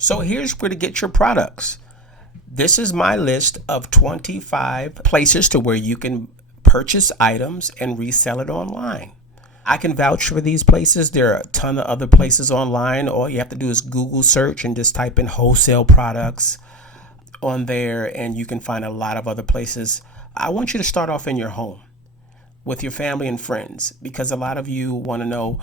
So here's where to get your products. This is my list of 25 places to where you can purchase items and resell it online. I can vouch for these places. There are a ton of other places online. All you have to do is Google search and just type in wholesale products on there, and you can find a lot of other places. I want you to start off in your home with your family and friends, because a lot of you want to know,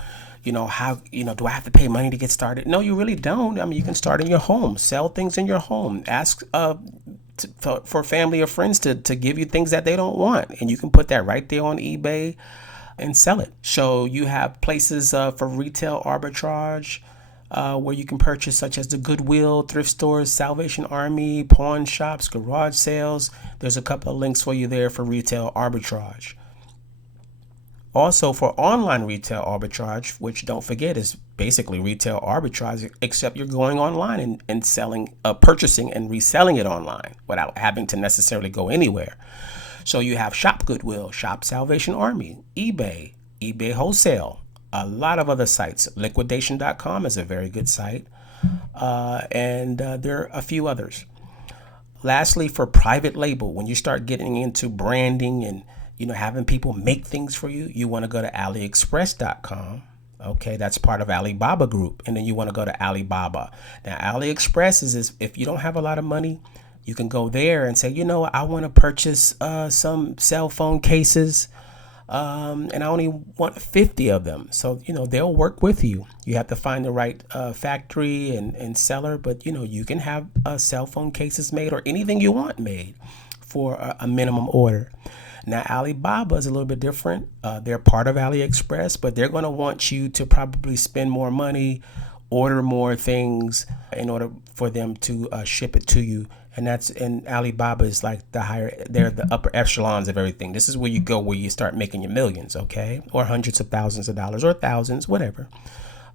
how, do I have to pay money to get started? No, you really don't. I mean, you can start in your home, sell things in your home, ask for family or friends to give you things that they don't want, and you can put that right there on eBay and sell it. So you have places for retail arbitrage where you can purchase, such as the Goodwill, thrift stores, Salvation Army, pawn shops, garage sales. There's a couple of links for you there for retail arbitrage. Also for online retail arbitrage, which don't forget is basically retail arbitrage, except you're going online and selling, purchasing and reselling it online without having to necessarily go anywhere. So you have Shop Goodwill, Shop Salvation Army, eBay, eBay Wholesale, a lot of other sites. Liquidation.com is a very good site. And there are a few others. Lastly, for private label, when you start getting into branding and having people make things for you, you want to go to AliExpress.com. Okay, that's part of Alibaba Group. And then you want to go to Alibaba. Now, AliExpress is if you don't have a lot of money, you can go there and say, I want to purchase some cell phone cases, and I only want 50 of them. So, they'll work with you. You have to find the right factory and seller, but, you can have cell phone cases made or anything you want made for a minimum order. Now, Alibaba is a little bit different. They're part of AliExpress, but they're going to want you to probably spend more money, order more things in order for them to ship it to you. And Alibaba is like they're the upper echelons of everything. This is where you go, where you start making your millions, okay? Or hundreds of thousands of dollars or thousands, whatever.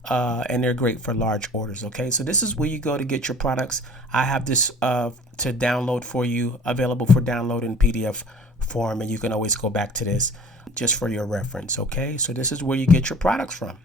And they're great for large orders, okay? So this is where you go to get your products. I have this to download for you, available for download in PDF form, and you can always go back to this just for your reference, okay? So this is where you get your products from.